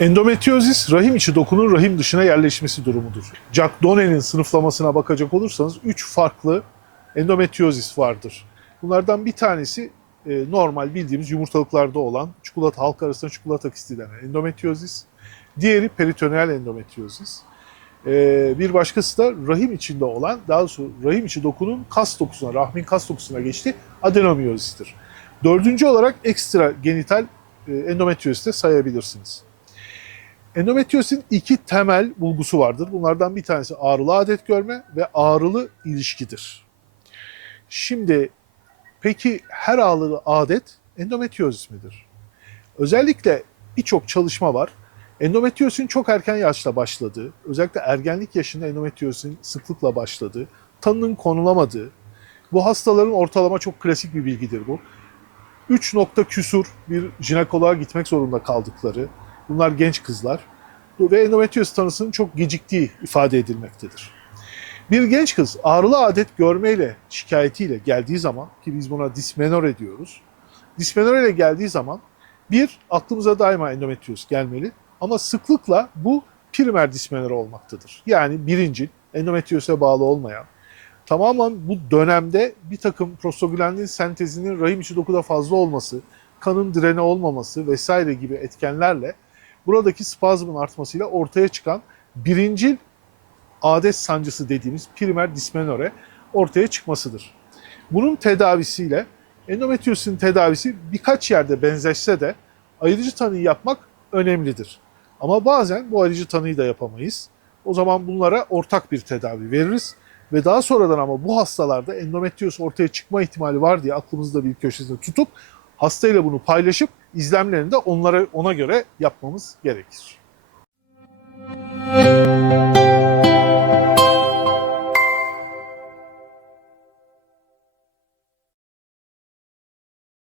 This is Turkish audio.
Endometriozis rahim içi dokunun rahim dışına yerleşmesi durumudur. Jack Donnell'in sınıflamasına bakacak olursanız 3 farklı endometriozis vardır. Bunlardan bir tanesi e, normal bildiğimiz yumurtalıklarda olan çikolata halk arasında çikolata kisti denen endometriozis. Diğeri peritoneal endometriozis. E, bir başkası da rahim içinde olan, daha doğrusu rahim içi dokunun kas dokusuna, rahmin kas dokusuna geçti adenomiyozistir. Dördüncü olarak ekstra genital e, endometriozis de sayabilirsiniz. Endometriozisin iki temel bulgusu vardır. Bunlardan bir tanesi ağrılı adet görme ve ağrılı ilişkidir. Şimdi peki her ağrılı adet endometriozis midir? Özellikle birçok çalışma var. Endometriozin çok erken yaşta başladığı, özellikle ergenlik yaşında endometriozin sıklıkla başladığı, tanının konulamadığı, bu hastaların ortalama çok klasik bir bilgidir bu. 3 nokta küsur bir jinekoloğa gitmek zorunda kaldıkları, bunlar genç kızlar ve endometriyoz tanısının çok geciktiği ifade edilmektedir. Bir genç kız ağrılı adet görmeyle, şikayetiyle geldiği zaman ki biz buna dismenore diyoruz. Dismenore ile geldiği zaman bir, aklımıza daima endometriyoz gelmeli ama sıklıkla bu primer dismenore olmaktadır. Yani birincil, endometriyoza bağlı olmayan, tamamen bu dönemde bir takım prostaglandin sentezinin rahim içi dokuda fazla olması, kanın direne olmaması vesaire gibi etkenlerle buradaki spazmın artmasıyla ortaya çıkan birincil adet sancısı dediğimiz primer dismenore ortaya çıkmasıdır. Bunun tedavisiyle endometriozisin tedavisi birkaç yerde benzeşse de ayırıcı tanıyı yapmak önemlidir. Ama bazen bu ayırıcı tanıyı da yapamayız. O zaman bunlara ortak bir tedavi veririz ve daha sonradan ama bu hastalarda endometrioz ortaya çıkma ihtimali var diye aklımızda bir köşesinde tutup hastayla bunu paylaşıp izlemlerini de onlara ona göre yapmamız gerekir. Müzik